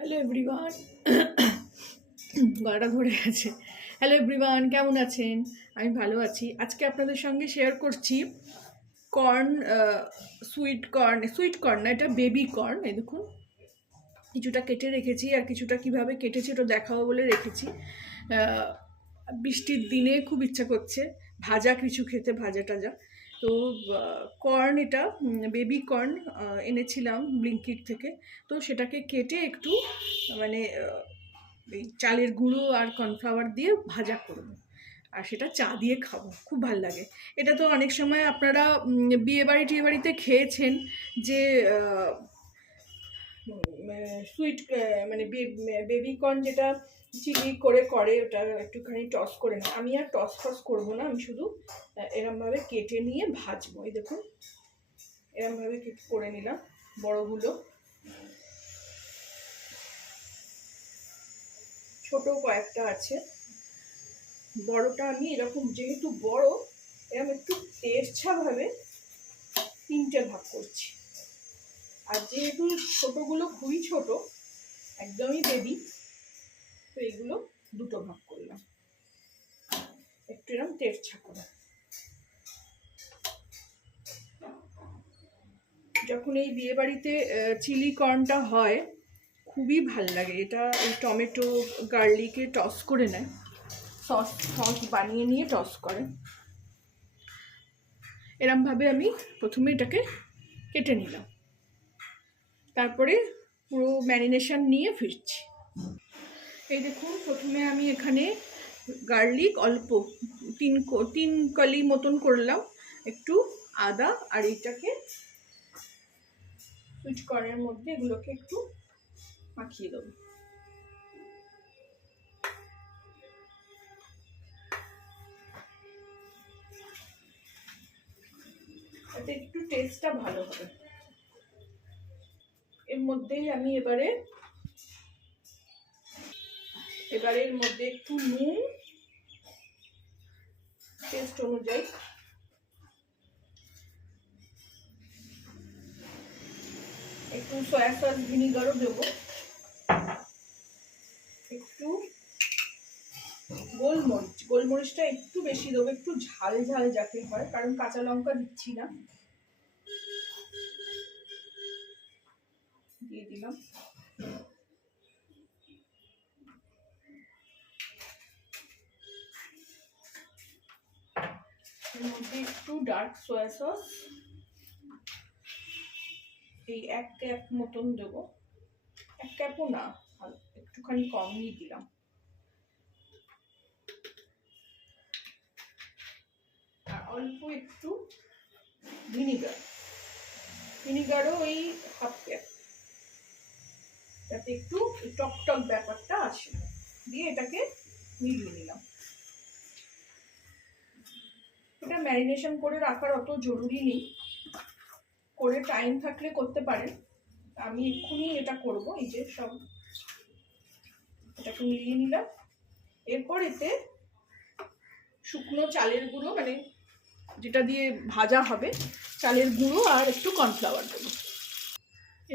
Hello everyone, গলাটা ধরে গেছে। হ্যালো এভরিওয়ান, কেমন আছেন? আমি ভালো আছি। আজকে আপনাদের সঙ্গে শেয়ার করছি কর্ন, সুইট কর্ন না, এটা বেবি কর্ন। এই দেখুন, কিছুটা কেটে রেখেছি আর কিছুটা কিভাবে কেটেছি ওটা দেখাবো বলে রেখেছি। বৃষ্টির দিনে খুব ইচ্ছা করছে ভাজা কিছু খেতে, ভাজা টাজা। তো কর্ন, এটা বেবি কর্ন এনেছিলাম ব্লিঙ্কিট থেকে। তো সেটাকে কেটে একটু মানে এই চালের গুঁড়ো আর কর্নফ্লাওয়ার দিয়ে ভাজা করবো, আর সেটা চা দিয়ে খাবো, খুব ভাল লাগে। এটা তো অনেক সময় আপনারা টিয়ে বাড়িতে খেয়েছেন, যে সুইট মানে বেবি কর্ন যেটা চিলি করে ওটা একটুখানি টস করে না। আমি আর টস করবো না, আমি শুধু এরমভাবে কেটে নিয়ে ভাজবো। এই দেখুন, এরমভাবে কেটে করে নিলাম বড়গুলো। ছোট কয়েকটা আছে, বড়টা আমি এরকম, যেহেতু বড়, এরকম একটু তেরছাভাবে 3টে ভাগ করছি। আর যেহেতু ছোটগুলো খুবই ছোট, একদমই বেবি, তো এগুলো 2টো ভাগ করলাম একটু এরকম তেরছা করে। যখন এই বিয়ে বাড়িতে চিলি কর্নটা হয় খুবই ভাল লাগে। এটা এই টমেটো গার্লিকে টস করে নেয়, সস বানিয়ে নিয়ে টস করে। এরমভাবে আমি প্রথমে এটাকে কেটে নিলাম, তারপরে পুরো ম্যারিনেশন নিয়ে ফিরছি। এই দেখুন, প্রথমে আমি এখানে গার্লিক অল্প 3 কলি মতন করলাম, একটু আদা, আর এইটাকে সুইট কর্নের মধ্যে এগুলোকে একটু মাখিয়ে দেবো। এতে একটু টেস্টটা ভালো হবে। এর মধ্যেই আমি এবারে এর মধ্যে একটু নুন টেস্ট অনুযায়ী, একটু সয়া সস ভিনিগারও দেবো, একটু গোলমরিচটা একটু বেশি দেবো, একটু ঝাল ঝাল যাতে হয়, কারণ কাঁচা লঙ্কা দিচ্ছি না। দিয়ে দিলাম। এর মধ্যে একটু ডার্ক সয়া সস, এই 1 কাপ মতন দেবো। 1 কাপও না, একটুখানি কমই দিলাম। আর অল্প একটু ভিনিগারও ওই 1/2 কাপ, যাতে একটু টক টক ব্যাপারটা আসে। দিয়ে এটাকে মিলিয়ে নিলাম। এটা ম্যারিনেশন করে রাখার অত জরুরি নেই, করে টাইম থাকলে করতে পারেন। আমি এক্ষুনি এটা করব। এই যে সব এটাকে মিলিয়ে নিলাম। এরপর এতে শুকনো চালের গুঁড়ো, মানে যেটা দিয়ে ভাজা হবে, চালের গুঁড়ো আর একটু কর্নফ্লাওয়ার দেবো।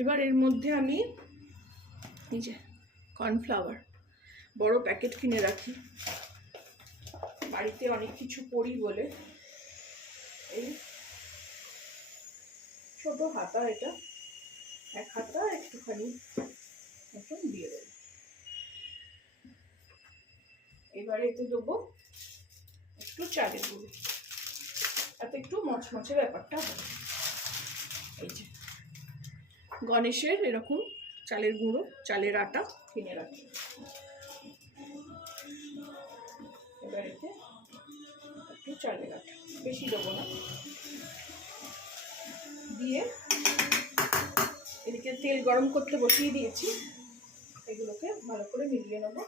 এবার এর মধ্যে আমি এই যে কর্নফ্লাওয়ার বড় প্যাকেট কিনে রাখি, বাড়িতে অনেক কিছু করি বলে। এই ছোট হাতা, এটা 1 হাতা একটুখানি মতন দিয়ে দেবো। এবারে এতে দেবো একটু চালের গুঁড়ো, তাতে একটু মচমচে ব্যাপারটা হবে। এই যে গণেশের এরকম চালের গুঁড়ো, চালের আটা কিনে রাখি। এবার এতে একটু চালের আটা, বেশি দেবো না। দিয়ে এদিকে তেল গরম করতে বসিয়ে দিয়েছি। এগুলোকে ভালো করে মিলিয়ে নেবো,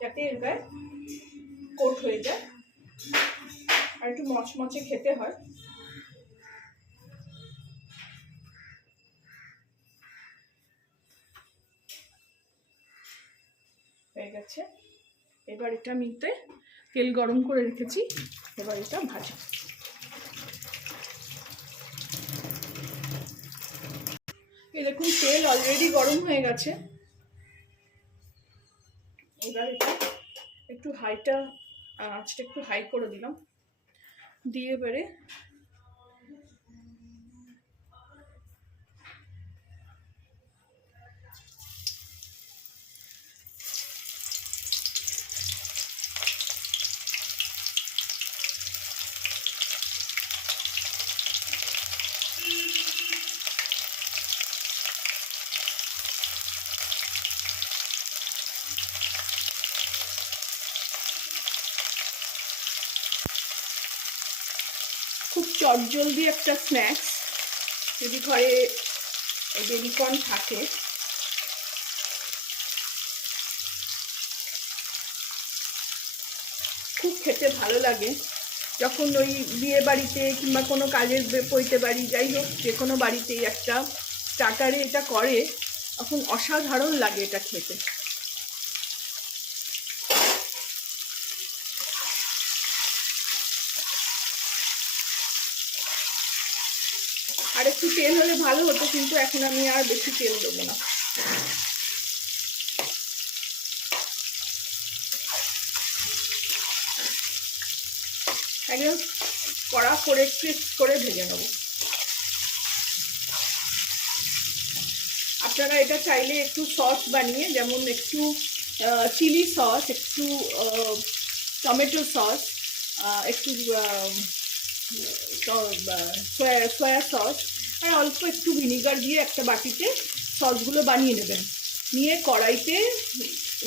যাতে এর গায়ে কোট হয়ে যায় আর একটু মচমচে খেতে হয়। হয়ে গেছে। এবার এটা মিতে তেল গরম করে রেখেছি, এবার এটা ভাজা। এই দেখুন, তেল অলরেডি গরম হয়ে গেছে। এবার এটা একটু আঁচটা একটু হাই করে দিলাম, দিয়ে এবারে খুব চটজলদি একটা স্ন্যাক্স, যদি ঘরে বেবিকর্ন থাকে খুব খেতে ভালো লাগে। যখন ওই বিয়ে বাড়িতে কিংবা কোনো কাজের পৈতে বাড়ি, যাই হোক যে কোনো বাড়িতেই একটা স্টার্টারে এটা করে, তখন অসাধারণ লাগে এটা খেতে। আর একটু তেল হলে ভালো হতো, কিন্তু এখন আমি আর বেশি তেল দেবো না। একদম কড়া করে ক্রিস্প করে ভেজে নেব। আপনারা এটা চাইলে একটু সস বানিয়ে, যেমন একটু চিলি সস, একটু টমেটো সস, একটু সয়া সস আর অল্প একটু ভিনিগার দিয়ে একটা বাটিতে সসগুলো বানিয়ে নেবেন। নিয়ে কড়াইতে,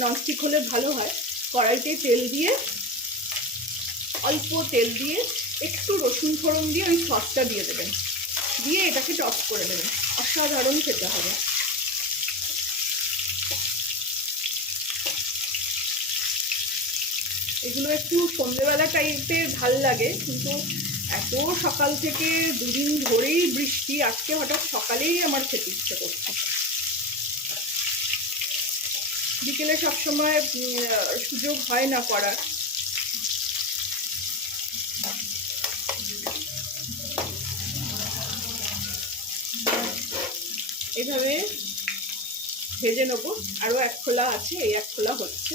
ননস্টিক হলে ভালো হয়, কড়াইতে তেল দিয়ে, অল্প তেল দিয়ে একটু রসুন ফোড়ন দিয়ে ওই সসটা দিয়ে দেবেন, দিয়ে এটাকে টস করে নেবেন। অসাধারণ খেতে হবে। এগুলো একটু সন্ধ্যেবেলা টাইপের ভাল লাগে, কিন্তু এত সকাল থেকে দুদিন ধরেই বৃষ্টি, আজকে হঠাৎ সকালেই আমার খেতে ইচ্ছে করছে। বিকেলে সবসময় সুযোগ হয় না করার। এভাবে ভেজে নেবো। আরও এক খোলা আছে, এই এক খোলা হচ্ছে।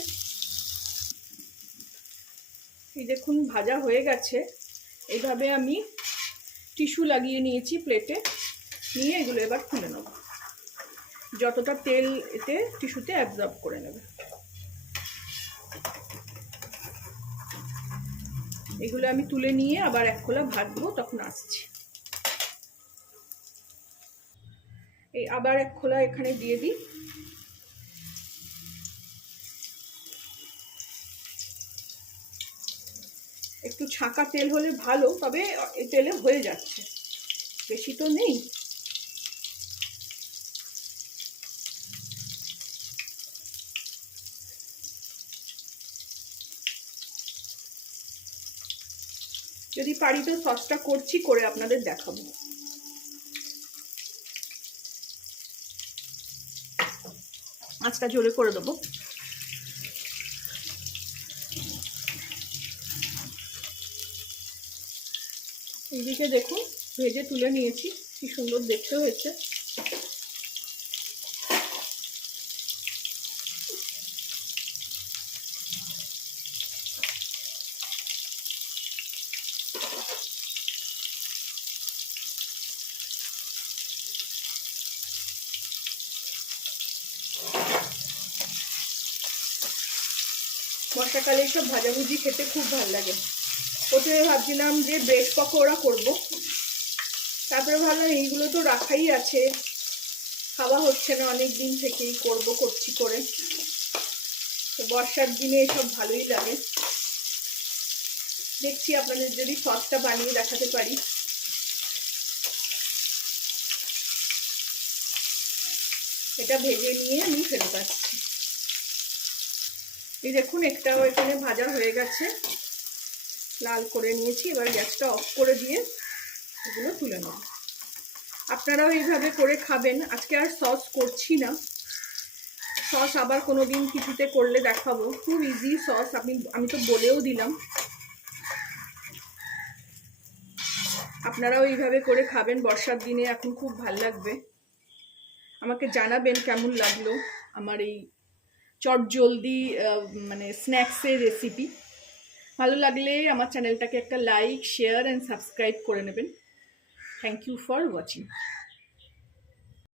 এই দেখুন ভাজা হয়ে গেছে। এইভাবে আমি টিস্যু লাগিয়ে নিয়েছি প্লেটে, নিয়ে এগুলো এবার তুলে নেব। যতটা তেল এতে টিস্যুতে অ্যাবজর্ব করে নেবে। এগুলো আমি তুলে নিয়ে আবার এক খোলা ভাজবো, তখন আসছি। এই আবার এক খোলা এখানে দিয়ে দিই। একটু ছাঁকা তেল হলে ভালো, তবে এই তেলে হয়ে যাচ্ছে, বেশি তো নেই। যদি পারি তো সসটা করছি, করে আপনাদের দেখাবো। আঁচটা জোরে করে দেবো। এইদিকে দেখুন ভেজে তুলে নিয়েছি, কি সুন্দর দেখতে হয়েছে। বর্ষাকালে সব ভাজাভুজি খেতে খুব ভালো লাগে। প্রথমে ভাবছিলাম যে ব্রেড পকোড়া করব, তারপরে ভাবলাম এইগুলো তো রাখাই আছে, খাওয়া হচ্ছে না অনেক দিন থেকেই, করছি করে। তো বর্ষার দিনে এসব ভালোই লাগে। দেখছি আপনাদের যদি সসটা বানিয়ে দেখাতে পারি। এটা ভেজে নিয়ে আমি ফেরত আসছি। এই দেখুন একটাও এখানে ভাজা হয়ে গেছে, লাল করে নিয়েছি। এবার গ্যাসটা অফ করে দিয়ে এগুলো তুলে নেব। আপনারাও এইভাবে করে খাবেন। আজকে আর সস করছি না, সস আবার কোনো দিন কিছুতে করলে দেখাবো। খুব ইজি সস, আমি তো বলেও দিলাম। আপনারাও এইভাবে করে খাবেন বর্ষার দিনে, এখন খুব ভাল লাগবে। আমাকে জানাবেন কেমন লাগলো আমার এই চটজলদি মানে স্ন্যাক্সের রেসিপি। ভালো লাগলে আমার চ্যানেলটাকে একটা লাইক, শেয়ার অ্যান্ড সাবস্ক্রাইব করে নেবেন। Thank you for watching.